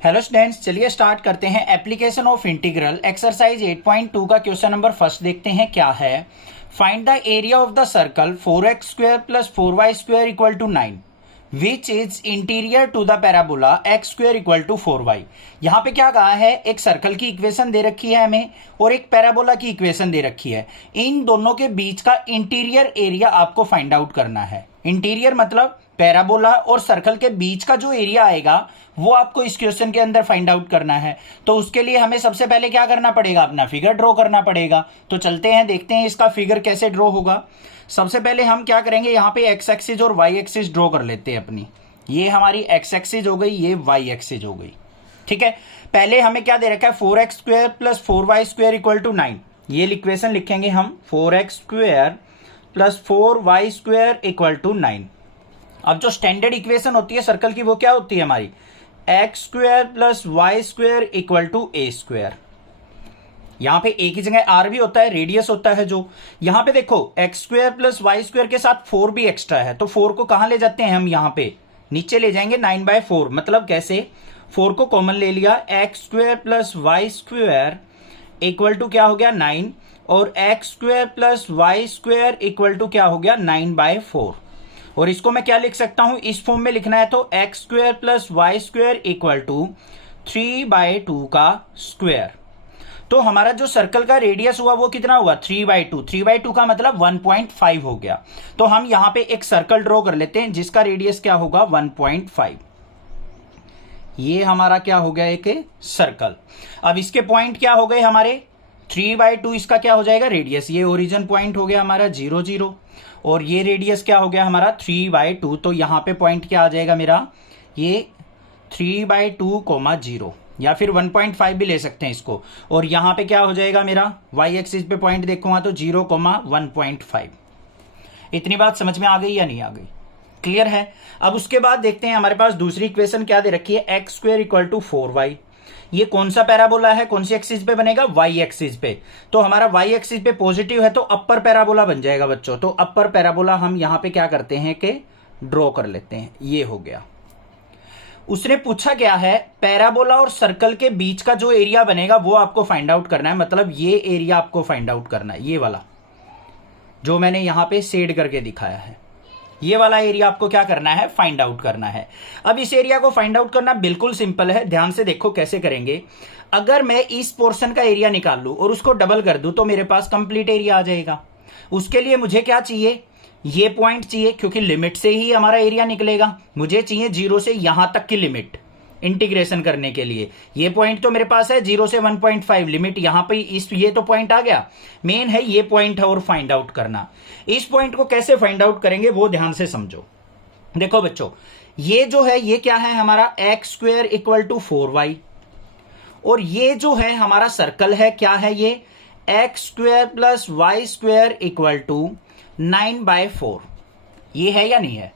Hello students, चलिए start करते हैं। एप्लीकेशन ऑफ इंटीग्रल एक्सरसाइज 8.2 का क्वेश्चन नंबर फर्स्ट देखते हैं क्या है। Find the area of the circle 4x² + 4y² = 9 which is interior to the parabola x² = 4y। यहाँ पे क्या कहा है, एक सर्कल की इक्वेशन दे रखी है हमें और एक पैराबोला की इक्वेशन दे रखी है। इन दोनों के बीच का इंटीरियर एरिया आपको फाइंड आउट करना है। इंटीरियर मतलब पैराबोला और सर्कल के बीच का जो एरिया आएगा वो आपको इस क्वेश्चन के अंदर फाइंड आउट करना है। तो उसके लिए हमें सबसे पहले क्या करना पड़ेगा, अपना फिगर ड्रॉ करना पड़ेगा। तो चलते हैं, देखते हैं इसका फिगर कैसे ड्रॉ होगा। सबसे पहले हम क्या करेंगे, यहाँ पे एक्स एक्सिस और वाई एक्सिस ड्रॉ कर लेते हैं अपनी। ये हमारी एक्स एक्सिस हो गई, ये वाई एक्सिस हो गई। ठीक है, पहले हमें क्या दे रखा है, 4x² + 4y² = 9। ये इक्वेशन लिखेंगे हम, 4x² + 4y² = 9। अब जो स्टैंडर्ड इक्वेशन होती है सर्कल की वो क्या होती है हमारी, x² + y² = a²। यहां पे a की जगह r भी होता है, रेडियस होता है जो। यहां पे देखो x² + y² के साथ 4 भी एक्स्ट्रा है, तो 4 को कहां ले जाते हैं हम, यहां पे नीचे ले जाएंगे 9/4। मतलब कैसे, 4 को कॉमन ले लिया, x² + y² = क्या हो गया 9 और x² + y² क्या हो गया 9/4। और इसको मैं क्या लिख सकता हूं, इस फॉर्म में लिखना है तो x² + y² = 3/2 का स्क्वायर। तो हमारा जो सर्कल का रेडियस हुआ वो कितना हुआ, 3/2। 3/2 का मतलब 1.5 हो गया। तो हम यहां पे एक सर्कल ड्रॉ कर लेते हैं जिसका रेडियस क्या होगा 1.5। ये हमारा क्या हो गया, एक सर्कल। अब इसके पॉइंट क्या हो गए हमारे, 3/2 इसका क्या हो जाएगा रेडियस। ये ओरिजिन पॉइंट हो गया हमारा 0 0 और ये रेडियस क्या हो गया हमारा 3/2। तो यहां पे पॉइंट क्या आ जाएगा मेरा, ये 3/2, 0 या फिर 1.5 भी ले सकते हैं इसको। और यहां पे क्या हो जाएगा मेरा, y एक्सिस पे पॉइंट देखूंगा तो 0, 1.5। इतनी बात समझ में आ गई या नहीं आ गई, क्लियर है। अब उसके बाद देखते हैं हमारे पास दूसरी इक्वेशन क्या दे रखी है, x² = 4y। ये कौन सा पैराबोला है, कौन सी एक्सिस पे बनेगा, y एक्सिस पे। तो हमारा y एक्सिस पे पॉजिटिव है तो अपर पैराबोला बन जाएगा बच्चों। तो अपर पैराबोला हम यहां पे क्या करते हैं कि ड्रॉ कर लेते हैं। ये हो गया। उसने पूछा क्या है, पैराबोला और सर्कल के बीच का जो एरिया बनेगा वो आपको फाइंड आउट करना है। मतलब ये एरिया आपको फाइंड आउट करना है, ये वाला जो मैंने यहां पे शेड करके दिखाया है, ये वाला एरिया आपको क्या करना है, फाइंड आउट करना है। अब इस एरिया को फाइंड आउट करना बिल्कुल सिंपल है, ध्यान से देखो कैसे करेंगे। अगर मैं इस पोर्शन का एरिया निकाल लूं और उसको डबल कर दूं तो मेरे पास कंप्लीट एरिया आ जाएगा। उसके लिए मुझे क्या चाहिए, ये पॉइंट चाहिए, क्योंकि लिमिट से ही हमारा एरिया निकलेगा। मुझे चाहिए 0 से यहां तक की लिमिट इंटीग्रेशन करने के लिए। ये पॉइंट तो मेरे पास है 0 से 1.5, लिमिट यहां पे ये तो पॉइंट आ गया। मेन है ये पॉइंट है और फाइंड आउट करना। इस पॉइंट को कैसे फाइंड आउट करेंगे वो ध्यान से समझो। देखो बच्चों, ये जो है ये क्या है हमारा, x² = 4y और ये जो है हमारा सर्कल है क्या है, ये x² + y² = 9/4। ये है या नहीं है,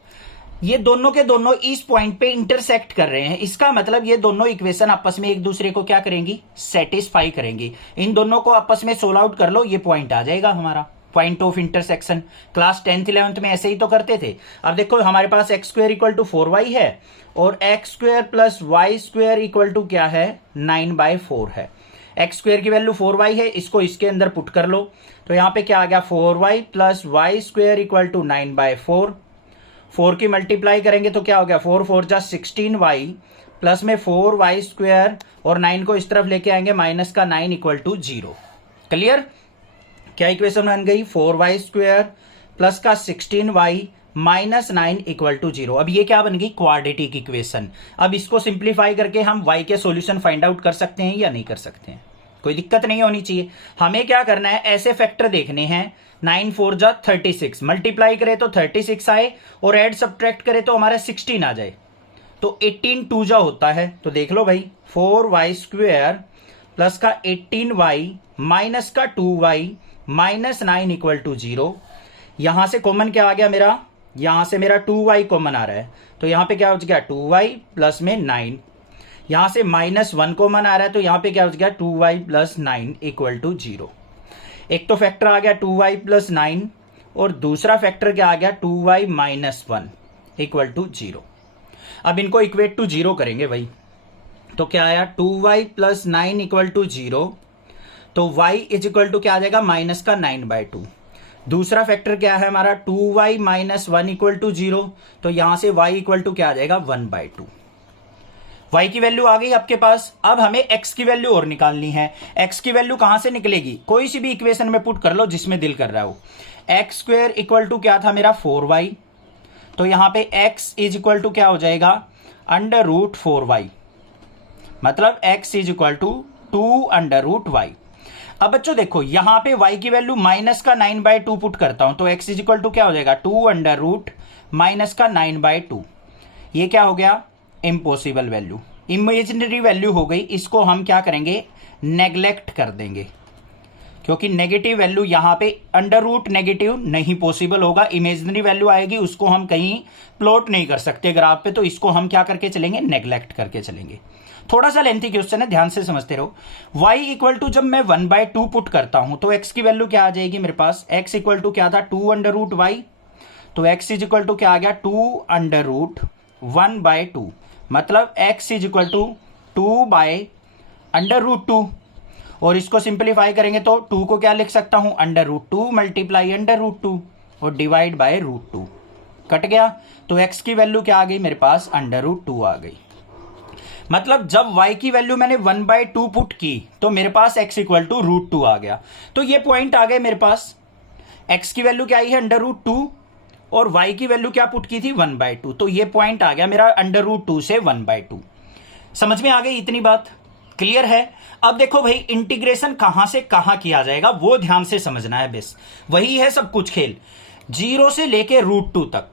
ये दोनों के दोनों इस पॉइंट पे इंटरसेक्ट कर रहे हैं। इसका मतलब ये दोनों इक्वेशन आपस में एक दूसरे को क्या करेंगी, सेटिस्फाई करेंगी। इन दोनों को आपस में सोल्व आउट कर लो, ये पॉइंट आ जाएगा हमारा, point of intersection. Class 10th 11th में ऐसे ही तो करते थे। अब देखो हमारे पास x² = 4y है और x² + y² क्या है 9/4 है। x² की वैल्यू 4y है, इसको इसके अंदर पुट कर लो तो यहां पे क्या आ गया, 4y + y² = 9/4। 4 की मल्टीप्लाई करेंगे तो क्या हो गया, 4 4 जा 16y प्लस में 4y² और 9 को इस तरफ लेके आएंगे माइनस का 9 = 0। क्लियर, क्या इक्वेशन बन गई, 4y² प्लस का 16y माइनस 9 = 0। अब ये क्या बन गई, क्वाड्रेटिक इक्वेशन। अब इसको सिंप्लीफाई करके हम y के सॉल्यूशन फाइंड आउट कर सकते हैं या नहीं कर सकते हैं, कोई दिक्कत नहीं होनी चाहिए। हमें क्या करना है, ऐसे फैक्टर देखने हैं, 9 4 जा 36, मल्टीप्लाई करे तो 36 आए और ऐड सब्ट्रैक्ट करे तो हमारा 16 आ जाए। तो 18 2 जा होता है, तो देख लो भाई 4y² प्लस का 18y माइनस का 2y माइनस 9 = 0। यहां से कॉमन क्या आ गया मेरा, यहां से मेरा 2y कॉमन आ रहा है तो यहां पे क्या हो गया 2y प्लस में 9। यहां से -1 कॉमन आ रहा है तो यहां पे क्या हो गया 2y + 9 = 0। एक तो फैक्टर आ गया 2y + 9 और दूसरा फैक्टर क्या आ गया 2y - 1 = 0। अब इनको इक्वेट टू 0 करेंगे भाई। तो क्या आया 2y प्लस 9 इक्वल टू 0, तो y इज इक्वल टू क्या आ जाएगा माइनस का 9/2। दूसरा फैक्टर क्या है हमारा 2y माइनस 1 इक्वल टू 0, तो यहां से y इक्वल टू क्या आ जाएगा 1/2। y की वैल्यू आ गई आपके पास। अब हमें x की वैल्यू और निकालनी है। x की वैल्यू कहां से निकलेगी, कोई सी भी इक्वेशन में पुट कर लो जिसमें दिल कर रहा हो। एक्स स्क्वेयर इक्वल टू क्या था मेरा 4y, तो यहां पे x इज इक्वल टू क्या हो जाएगा √4y, मतलब x is equal to 2√y। अब बच्चों देखो यहां पे y की वैल्यू माइनस का 9/2 पुट करता हूं, तो x इज इक्वल टू क्या हो जाएगा 2 माइनस का 9/2। ये क्या हो गया इम्पॉसिबल वैल्यू, इमेजिनरी वैल्यू हो गई। इसको हम क्या करेंगे नेग्लेक्ट कर देंगे, क्योंकि नेगेटिव वैल्यू यहां पे अंडर रूट नेगेटिव नहीं पॉसिबल होगा। इमेजिनरी वैल्यू आएगी उसको हम कहीं प्लॉट नहीं कर सकते ग्राफ पे, तो इसको हम क्या करके चलेंगे नेग्लेक्ट करके चलेंगे। थोड़ा सा लेंथी क्वेश्चन है, ध्यान से समझते रहो। y इक्वल टू जब मैं 1/2 पुट करता हूं तो x की वैल्यू क्या आ जाएगी मेरे पास, x इक्वल टू क्या था 2√y, तो x इज इक्वल टू क्या आ गया 2√1/2, मतलब x इज इक्वल टू 2/√2। और इसको सिंप्लीफाई करेंगे तो 2 को क्या लिख सकता हूं √2 मल्टीप्लाई √2 और डिवाइड बाय √2, कट गया। तो x की वैल्यू क्या आ गई मेरे पास √2 आ गई। मतलब जब y की वैल्यू मैंने 1/2 पुट की तो मेरे पास x इक्वल टू √2 आ गया। तो ये पॉइंट आ गए मेरे पास, x की वैल्यू क्या आई है √2 और y की वैल्यू क्या पुट की थी 1/2, तो ये पॉइंट आ गया मेरा √2 से 1/2। समझ में आ गई इतनी बात, क्लियर है। अब देखो भाई इंटीग्रेशन कहां से कहां किया जाएगा वो ध्यान से समझना है, बस वही है सब कुछ खेल। 0 से लेके √2 तक,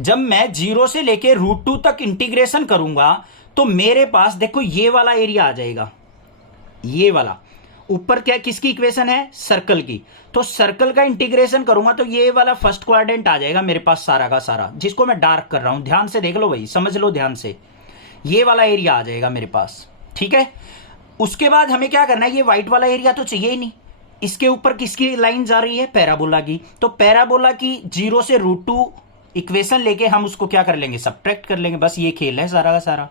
जब मैं 0 से लेके √2 तक इंटीग्रेशन करूंगा तो मेरे पास देखो ये वाला एरिया आ जाएगा, ये वाला ऊपर क्या किसकी इक्वेशन है सर्कल की, तो सर्कल का इंटीग्रेशन करूंगा तो ये वाला फर्स्ट क्वाड्रेंट आ जाएगा मेरे पास सारा का सारा, जिसको मैं डार्क कर रहा हूं। ध्यान से देख लो भाई, समझ लो ध्यान से, ये वाला एरिया आ जाएगा मेरे पास, ठीक है। उसके बाद हमें क्या करना है, ये व्हाइट वाला एरिया तो चाहिए ही नहीं, इसके ऊपर किसकी लाइन जा रही है पैराबोला की, तो पैराबोला की 0 से √2 इक्वेशन लेके हम उसको क्या कर लेंगे सब्ट्रैक्ट कर लेंगे, बस ये खेल है सारा का सारा।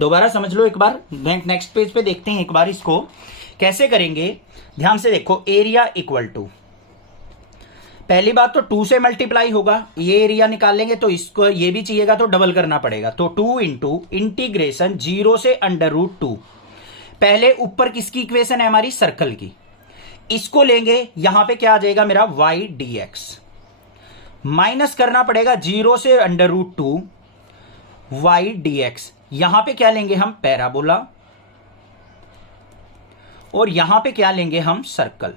दोबारा समझ लो एक बार, नेक्स्ट पेज पे देखते हैं एक बार इसको कैसे करेंगे। ध्यान से देखो, एरिया इक्वल टू, पहली बात तो 2 से मल्टीप्लाई होगा, ये एरिया निकालेंगे तो इसको ये भी चाहिएगा तो डबल करना पड़ेगा, तो 2 इंटू इंटीग्रेशन 0 से √2, पहले ऊपर किसकी इक्वेशन है हमारी सर्कल की, इसको लेंगे यहां पे क्या आ जाएगा मेरा y dx, माइनस करना पड़ेगा 0 से √2 y dx, यहां पे क्या लेंगे हम पैराबोला और यहां पे क्या लेंगे हम सर्कल।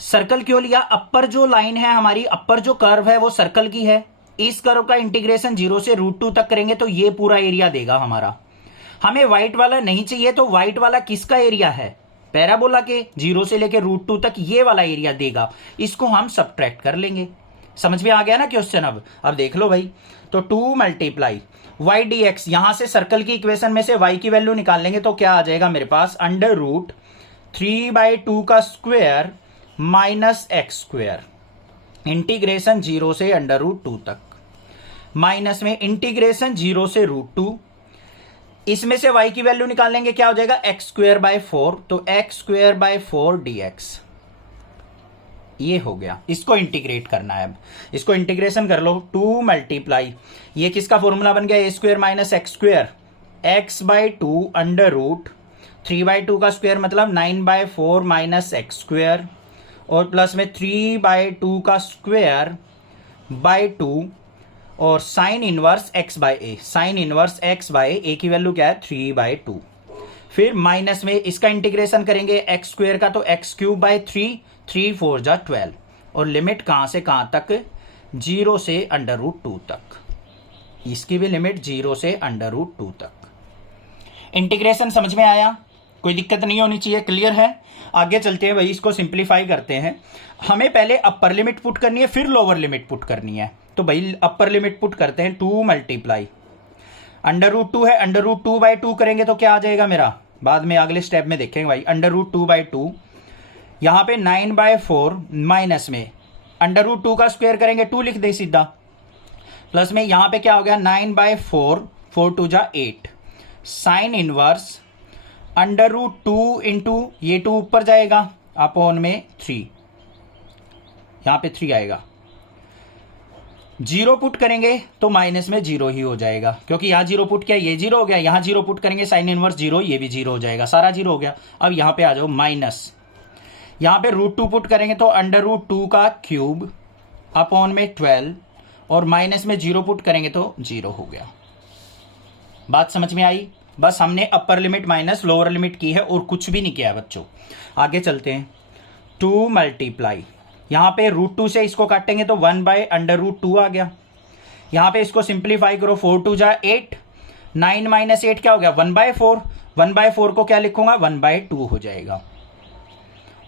सर्कल क्यों लिया, अपर जो लाइन है हमारी, अपर जो कर्व है वो सर्कल की है, इस कर्व का इंटीग्रेशन 0 से √2 तक करेंगे तो ये पूरा एरिया देगा हमारा। हमें व्हाइट वाला नहीं चाहिए, तो व्हाइट वाला किसका एरिया है पैराबोला के, 0 से लेकर √2 तक ये वाला एरिया देगा, इसको हम सब्ट्रैक्ट कर लेंगे। समझ में आ गया ना क्वेश्चन। अब देख लो भाई, तो 2 मल्टीप्लाई y dx, यहां से सर्कल की इक्वेशन में से y की वैल्यू निकाल लेंगे तो क्या आ जाएगा मेरे पास √3/2 का square minus x square, integration 0 से √2 तक, माइनस में इंटीग्रेशन 0 से √2, इसमें से y की वैल्यू निकाल लेंगे क्या हो जाएगा x²/4, तो x²/4 dx, ये हो गया। इसको इंटीग्रेट करना है, अब इसको इंटीग्रेशन कर लो, 2 मल्टीप्लाई, ये किसका फॉर्मूला बन गया a² माइनस x², x/2 √3/2 का स्क्वायर मतलब 9/4 माइनस x² और प्लस में 3/2 का स्क्वायर बाय 2 और sine inverse x/a, sine inverse x/a की वैल्यू क्या है 3/2, फिर माइनस में इसका इंटीग्रेशन करेंगे x² का तो x³ 3 4 जा 12 और लिमिट कहां से कहां तक 0 से √2 तक, इसकी भी लिमिट 0 से √2 तक। इंटीग्रेशन समझ में आया, कोई दिक्कत नहीं होनी चाहिए, क्लियर है। आगे चलते हैं भाई, इसको सिंप्लीफाई करते हैं। हमें पहले अपर लिमिट पुट करनी है फिर लोअर लिमिट पुट करनी है, तो भाई अपर लिमिट पुट करते हैं, 2 मल्टीप्लाई √2 है, √2/2 करेंगे तो क्या आ जाएगा मेरा, बाद में अगले स्टेप में देखेंगे भाई, √2/2 यहां पे 9/4 माइनस में √2 का स्क्वायर करेंगे 2 लिख दे सीधा, प्लस में यहां पे क्या हो गया 9/4, 4 2 जा 8, sine inverse under root 2 into ये 2 ऊपर जाएगा अपॉन में 3, यहां पे 3 आएगा। 0 पुट करेंगे तो माइनस में 0 ही हो जाएगा, क्योंकि यहां 0 पुट किया, ये 0 हो गया, यहां 0 पुट करेंगे साइन इनवर्स 0, ये भी 0 हो जाएगा, सारा 0 हो गया। अब यहां पे आ जाओ माइनस, यहां पे रूट 2 पुट करेंगे तो अंडर रूट 2 का क्यूब अपॉन में 12, और माइनस में 0 पुट करेंगे तो 0 हो गया। बात समझ में आई? बस हमने upper limit minus lower limit की है और कुछ भी नहीं किया है बच्चों। आगे चलते हैं। 2 मल्टीप्लाई, यहां पे रूट 2 से इसको काटेंगे तो 1 बाय अंडर रूट 2 आ गया। यहां पे इसको सिंप्लीफाई करो, 4 2 जा 8, 9 माइनस 8 क्या हो गया 1 बाय 4, 1 बाय 4 को क्या लिखूंगा 1 बाय 2 हो जाएगा।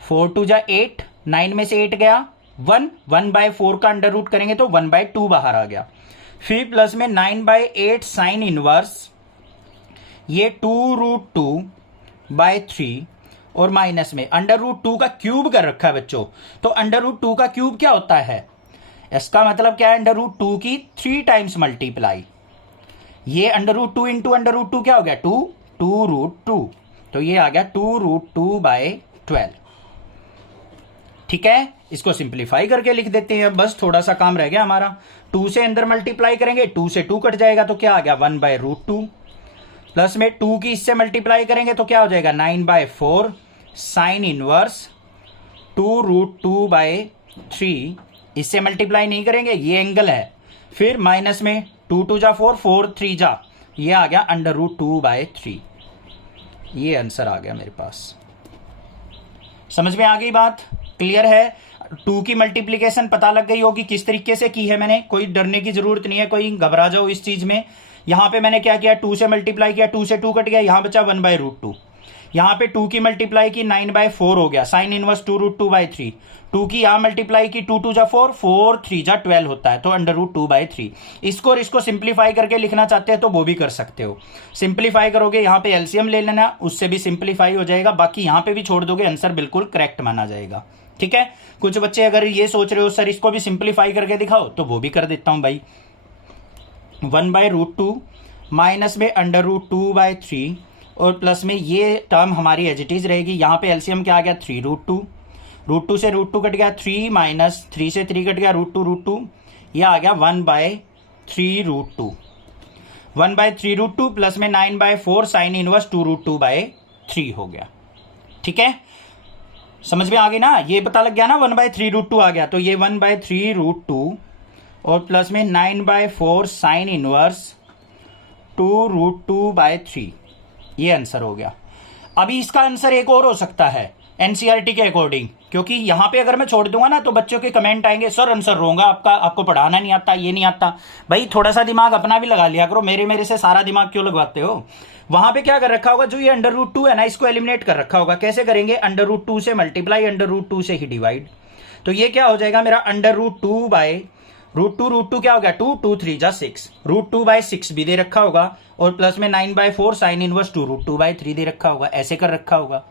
4 2 जा 8, 9 में से 8 गया 1, 1 बाय 4 का अंडर रूट करेंगे तो 1 बाय 2 बाहर आ गया। फिर प्लस में 9 बाय 8 साइन इनवर्स ये 2 रूट 2 बाय 3, और माइनस में अंडर रूट 2 का क्यूब कर रखा है बच्चों। तो अंडर रूट 2 का क्यूब क्या होता है? इसका मतलब क्या है? अंडर रूट 2 की 3 टाइम्स मल्टीप्लाई। ये under root 2 into under root 2 क्या हो गया 2 रूट 2, तो ये आ गया 2 रूट 2 बाय 12। ठीक है, इसको सिंप्लीफाई करके लिख देते हैं। बस थोड़ा सा काम रह गया हमारा। 2 से अंदर मल्टीप्लाई करेंगे, 2 से 2 कट जाएगा तो क्या आ गया 1 बाय रूट 2, प्लस में 2 की इससे मल्टीप्लाई करेंगे तो क्या हो जाएगा 9 by 4 sine inverse 2 root 2 by 3, इससे मल्टीप्लाई नहीं करेंगे, ये एंगल है। फिर माइनस में 2 2 जा 4, 4 3 जा, ये आ गया अंडर रूट 2 बाय 3। ये आंसर आ गया मेरे पास। समझ में आ गई बात? क्लियर है? 2 की मल्टीप्लीकेशन पता लग गई होगी किस तरीके से की है मैंने, कोई डरने की जरूरत नहीं है, कोई घबरा जाओ इस चीज में। यहां पे मैंने क्या किया 2 से मल्टीप्लाई किया, 2 से 2 कट गया, यहां बचा 1 बाय रूट 2। यहां पे 2 की मल्टीप्लाई की 9 बाय 4 हो गया, साइन इनवर्स 2 रूट 2 बाय 3। 2 की यहां मल्टीप्लाई की 2 2 जा 4, 4 3 जा 12 होता है, तो अंडर रूट 2 बाय 3। इसको और इसको सिंप्लीफाई करके लिखना चाहते हैं तो वो भी कर सकते हो। सिंप्लीफाई करोगे यहां पे एलसीएम ले लेना, उससे भी सिंप्लीफाई हो जाएगा, बाकी यहां पे भी छोड़ दोगे आंसर बिल्कुल करेक्ट माना जाएगा। ठीक है, कुछ बच्चे अगर ये सोच रहे हो सर इसको भी सिंप्लीफाई करके दिखाओ, तो वो भी कर देता हूं भाई। 1 बाय रूट 2 माइनस में अंडर रूट 2 बाय 3, और प्लस में ये टर्म हमारी एज इट इज रहेगी। यहां पे एलसीएम क्या आ गया 3 रूट 2, रूट 2 से रूट 2 कट गया 3, माइनस 3 से 3 कट गया रूट 2, ये आ गया 1 बाय 3 रूट 2, 1 बाय 3 रूट 2 प्लस में 9 by 4 sine inverse 2 root 2 by 3 हो गया। ठीक है, समझ में आ गई ना? ये पता लग गया ना 1 बाय 3 रूट 2 आ गया, तो ये 1 बाय 3 रूट 2 और प्लस में 9 by 4 sine inverse 2 root 2 by 3, ये आंसर हो गया। अभी इसका आंसर एक और हो सकता है एनसीईआरटी के अकॉर्डिंग, क्योंकि यहां पे अगर मैं छोड़ दूंगा ना तो बच्चों के कमेंट आएंगे सर आंसर होगा आपका, आपको पढ़ाना नहीं आता, ये नहीं आता। भाई थोड़ा सा दिमाग अपना भी लगा लिया करो, मेरे से सारा दिमाग क्यों लगवाते हो? वहां पे क्या कर रखा होगा, जो ये अंडर रूट 2 है ना, इसको एलिमिनेट कर रखा होगा। कैसे करेंगे? अंडर रूट 2 से मल्टीप्लाई, अंडर रूट 2 से ही डिवाइड। तो ये क्या हो जाएगा मेरा अंडर रूट 2 बाय रूट 2 क्या हो गया 2 2 3 जा 6, रूट 2 बाय 6 भी दे रखा होगा, और प्लस में 9 by 4 sine inverse 2 root 2 by 3 दे रखा होगा। ऐसे कर रखा होगा।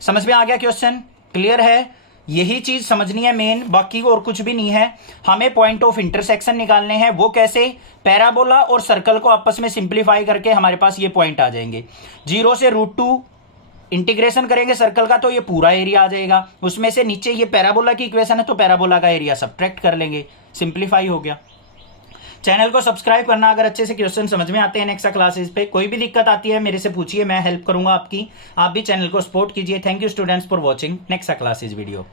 समझ में आ गया क्वेश्चन? क्लियर है? यही चीज समझनी है मेन, बाकी और कुछ भी नहीं है। हमें पॉइंट ऑफ इंटरसेक्शन निकालने हैं। वो कैसे? पैराबोला और सर्कल को आपस में सिंप्लीफाई करके हमारे पास ये पॉइंट आ जाएंगे। 0 से रूट 2 इंटीग्रेशन करेंगे सर्कल का तो ये पूरा एरिया आ जाएगा। उसमें से नीचे ये पैराबोला की इक्वेशन है तो पैराबोला का एरिया सब्ट्रैक्ट कर लेंगे, सिंप्लीफाई हो गया। चैनल को सब्सक्राइब करना अगर अच्छे से क्वेश्चन समझ में आते हैं नेक्स्ट क्लासेस पे। कोई भी दिक्कत आती है मेरे से पूछिए, मैं हेल्प करूंगा आपकी। आप भी चैनल को सपोर्ट कीजिए। Thank you students for watching next classes video.